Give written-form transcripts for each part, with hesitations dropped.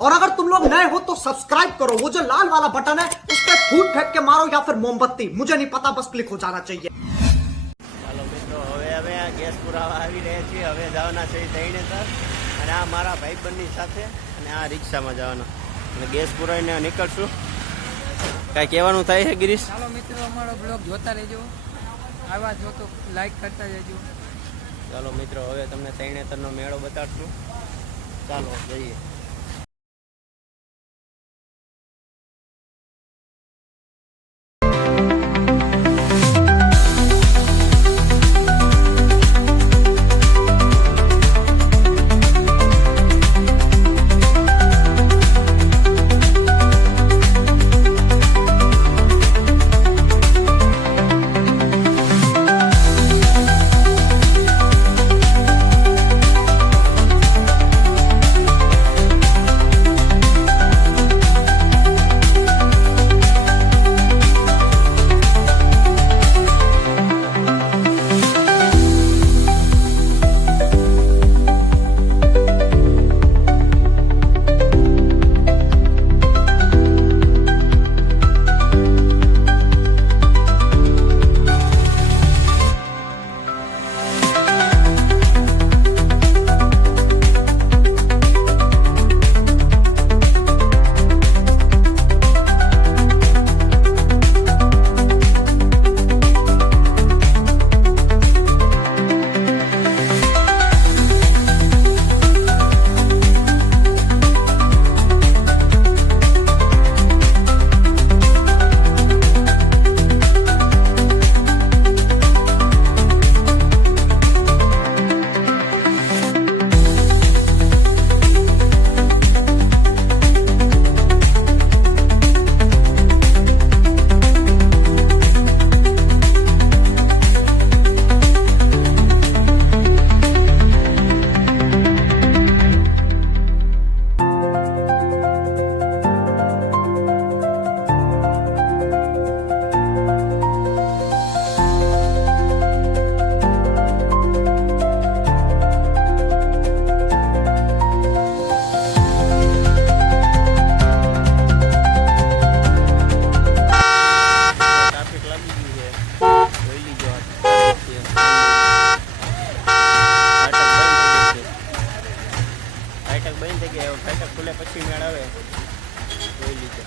और अगर तुम लोग नए हो तो सब्सक्राइब करो, वो जो लाल वाला बटन है उस पर फूट फेंक के मारो या फिर मोमबत्ती, मुझे नहीं पता, बस क्लिक हो जाना चाहिए। ચાલો મિત્રો, હવે અમે આ ગેસ પુરાવા આવી રહ્યા છીએ. હવે જવાના છે તૈણેતર, અને આ મારા ભાઈબંધની સાથે, અને આ રિક્ષામાં જવાના, અને ગેસ પુરાવીને નીકળશું. કાંઈ કહેવાનું થાય છે ગિરીશ? ચાલો મિત્રો, અમારો બ્લોગ જોતા રહેજો, આવા જો તો લાઈક કરતા જજો. ચાલો મિત્રો, હવે તમને તૈણેતરનો મેળો બતાડશું. ચાલો જઈએ. ફાટક ખુલે પછી મેળ આવે, જોઈ લીધો.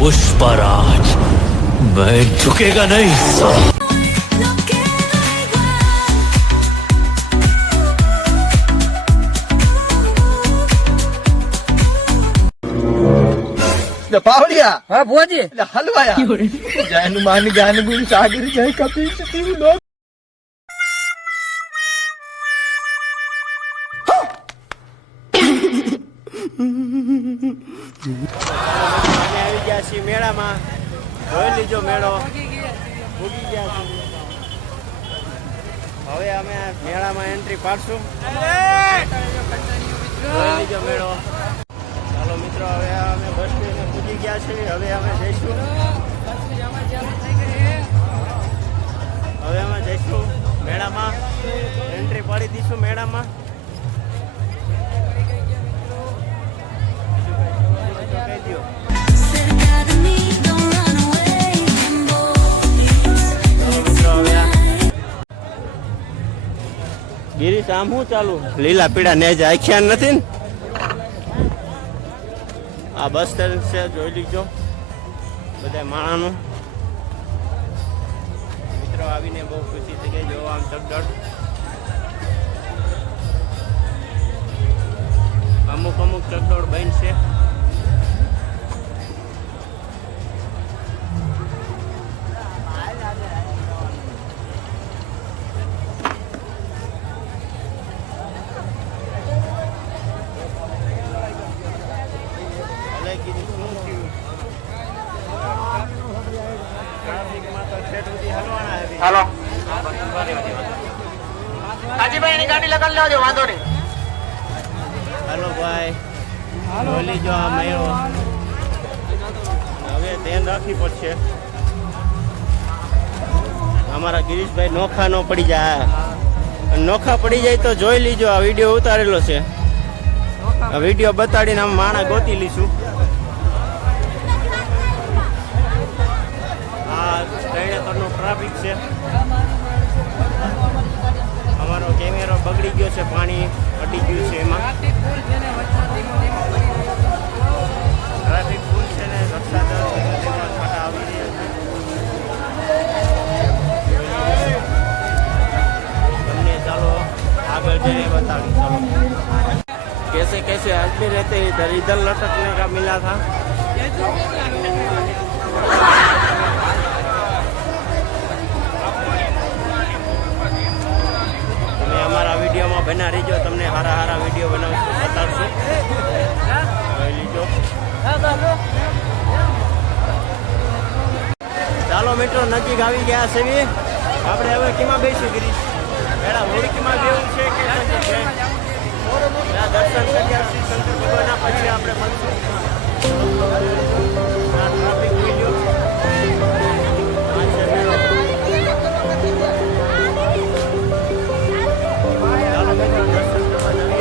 पुष्पराज, मैं झुकेगा नहीं साला. પાવડિયા હા ભોજી, હલવાયા જયનું માન જ્ઞાન ગુણ સાગર જય કપીશ તીવ લો. અમે આવી ગયા છીએ મેળામાં, જોઈ લીજો મેળો, ભૂગી ગયા છીએ. હવે અમે મેળામાં એન્ટ્રી પાડશું, જોઈ લીજો મેળો. ચાલો મિત્રો, હવે અમે બસ સ્ટેશને પૂજી ગયા છીએ. હવે અમે જઈશું, મેળામાં એન્ટ્રી પાડી દઈશું મેળામાં. ગિરીશ, આમ શું ચાલુ? લીલા પીળા નેજ આખ્યા નથી ને? આ બસ સ્ટેન્ડ છે, જોઈ લીજો બધા માણાનું. મિત્રો આવીને બહુ ખુશી થઈ ગઈ. જો આમ ચગદડ, અમુક ચગદોડ બંધ છે. ટ્રાફિકમાં તો છેટ સુધી હલવાના છે. હાલો હાજીભાઈ એની ગાડી લગાડી લેજો, વાંધો નહીં. હાલો ભાઈ, જોઈ જો આ મેળો. હવે ધ્યાન રાખવી પડશે. અમારા ગિરીશભાઈ નોખા ન પડી જાય. નોખા પડી જાય તો જોઈ લીજો. આ વિડીયો ઉતારેલો છે. આ વિડીયો બતાડીને આમ માણા ગોતી લઈશું. આ ત્રણેતરનો ટ્રાફિક છે. અમારો કેમેરો બગડી ગયો છે, પાણી અડી ગયું છે એમાં. ટ્રાફિક ફૂલ છે ને વરસાદ છાંટા આવી રહ્યા છે. તમને ચાલો આગળ જઈને બતાવી. ચાલો कैसे कैसे आदमी रहते हैं इधर इधर लटकने का मिला था. તમે અમારા વિડીયોમાં બના રહીજો. તમને સારા સારા વિડીયો બનાવશું, બતાવશું. જોઈ લીજો. ચાલો મિત્રો, નજીક આવી ગયા છે. આપણે હવે કેમાં બેસી ગીરીશ? પેલા હોળકીમાં બેવું છે કે દર્શન કર્યા શ્રી શંકર ભગવાનના પછી આપણે મળશું. ટ્રાફિક વિડીયો ચાલો મિત્રો, દર્શન કરવા જઈએ.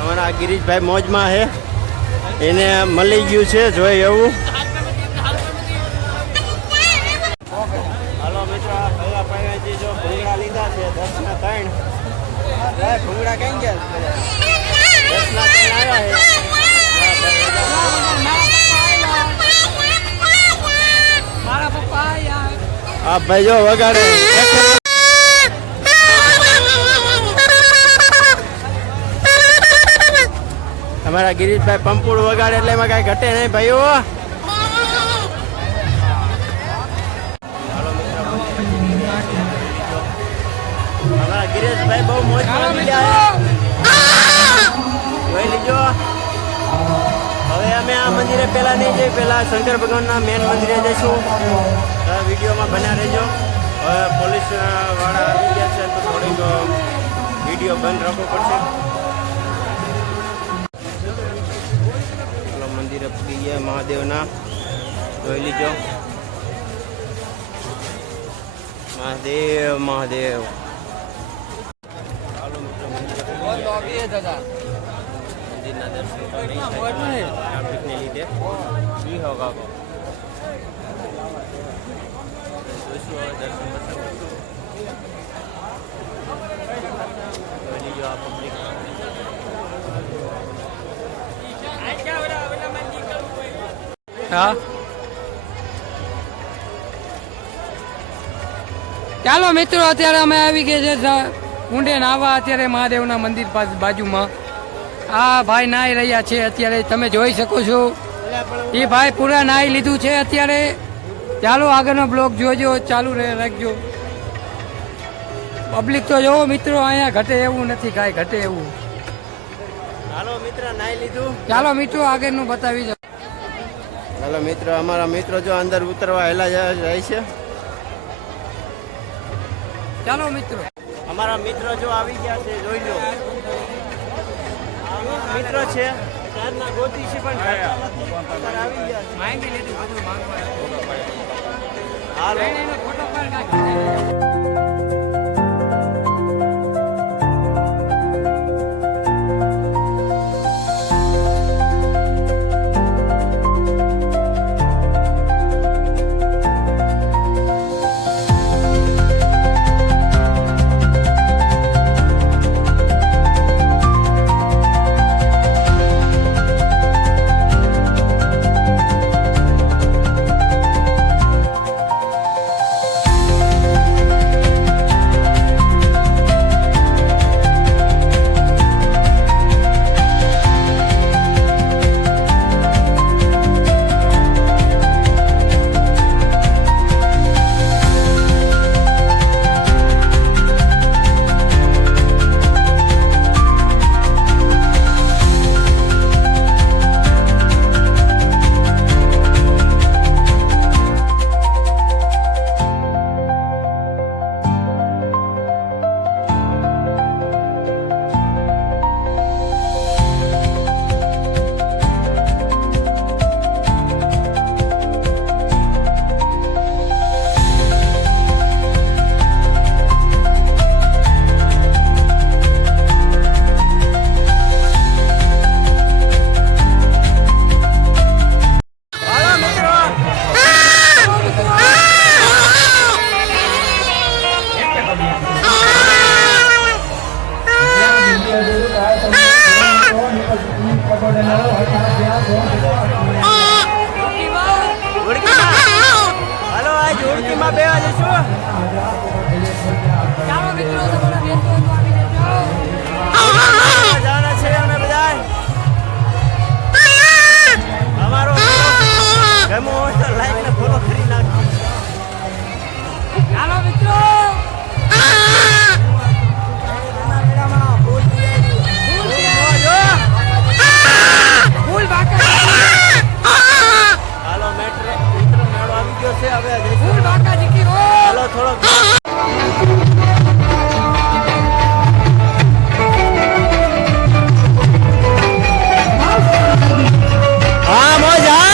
અમારા ગિરીશભાઈ મોજમાં છે. એને મળી ગયું છે જોઈ એવું. હાલો મિત્રો, આ ભૈયા ભાઈ જો ભૂંગળા લીધા છે 10 ના 3. ભૂંગળા કઈ ગયા? 10 ના 3 આવ્યા છે. મારા પપ્પા આ ભાઈ જો વગાડે. અમારા ગિરીશભાઈ પંપુડ વગાડે એટલે એમાં કઈ ઘટે નહીં ભાઈઓ. અમારા ગિરીશભાઈ બહુ મોજ જોઈ લીજો. હવે અમે આ મંદિરે પહેલા નહીં જઈએ, પહેલા શંકર ભગવાનના મેન મંદિરે જઈશું. વિડીયોમાં બન્યા રહેજો. હવે પોલીસ વાળા આવી ગયા છે તો થોડીક વિડીયો બંધ રાખવો પડશે. મંદિરે પૂરી ગયા મહાદેવના. જોઈ લીજો. મહાદેવ મહાદેવ. મંદિરના દર્શન ટ્રાફિકને લીધે ઈ હોગા જોઈશું. હવે દર્શન જોઈ લીજો. આ પબ્લિક હા ચાલો મિત્રો, અત્યારે અમે આવી ગયા છે ઊંડે નાવા. અત્યારે મહાદેવના મંદિર પાસે બાજુમાં આ ભાઈ નાહી રહ્યા છે. અત્યારે તમે જોઈ શકો છો એ ભાઈ પૂરા નાહી લીધું છે અત્યારે. ચાલો આગળનો બ્લોગ જોજો, ચાલુ રાખજો. પબ્લિક તો જોવો મિત્રો, અહીંયા ઘટે એવું નથી, કાંઈ ઘટે એવું. હાલો મિત્ર, નાહી લીધું. ચાલો મિત્રો આગળનું બતાવી જાઓ. હાલો મિત્રો, અમારા મિત્રો જો અંદર ઉતરવા હેલા જાય છે. ચાલો મિત્રો, અમારા મિત્રો જો આવી ગયા છે, જોઈ લો. મિત્રો છે ત્યારના ગોતી છે પણ ઘરતા નથી. અત્યારે આવી ગયા છે. માંગી લીધું બધું માંગવા હાલો ફોટો પાડ કાઢી હાલો આજ હોડકીમાં બેવા જઈશું. ચાલો મિત્રો તમારા બેસો આવી જજો જવાના છે અમે બધા. અમારો ગમો હોય તો લાઈક ને ફોલો કરી નાખો. ચાલો મિત્રો ફૂલ બાકા હાલો મિત્રો મેળો આવી ગયો છે હવે જઈશું. ફૂલ બાકા જીકી રો હાલો થોડોક હા મોજ હા.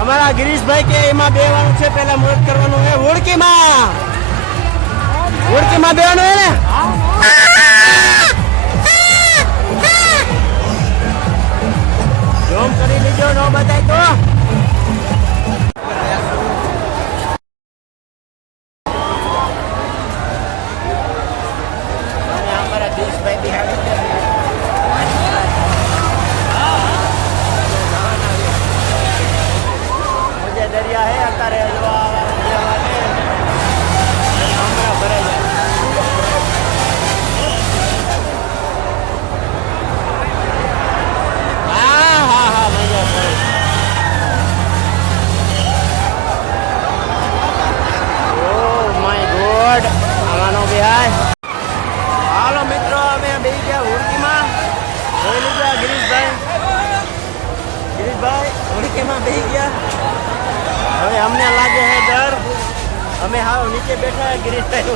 અમારા ગિરીશભાઈ કે એમાં બેવાનું છે, પેલા મોજ કરવાનું છે. હોડકીમાં બેવાનું હે ને. જોમ કરી લીજો, નો બતાય તો. અમારા ગિરીશભાઈ બિહાર દરિયા હે અત્યારે ભરાઈ જાય. હા મજા પડે. અમે હાવ નીચે બેઠા ગિરીશભાઈ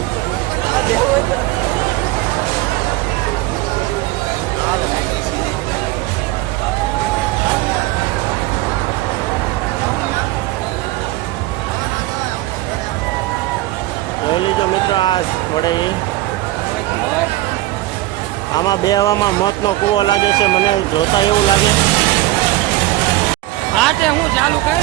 દેવું હોય તો હાલો. જોઈ લીજો મિત્રો આ વડે આમાં બેહવામાં મોતનો કૂવો લાગે છે મને જોતા એવું લાગે. હા તે હું ચાલુ કર.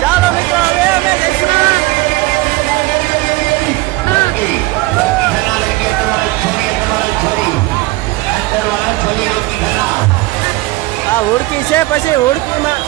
ચાલો મિત્રો હવે અમે જઈશું. આ હુડકી છે પછી હુડકીમાં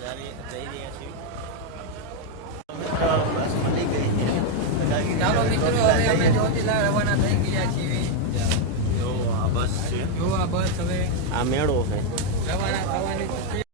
જઈ રહ્યા છીએ. બસ મળી ગઈ છે. ચાલો મિત્રો હવે અમે જ્યોતિલા રવાના થઈ ગયા છીએ. જો આ બસ છે, જો આ બસ હવે આ મેળો છે. રવાના થવાની છે.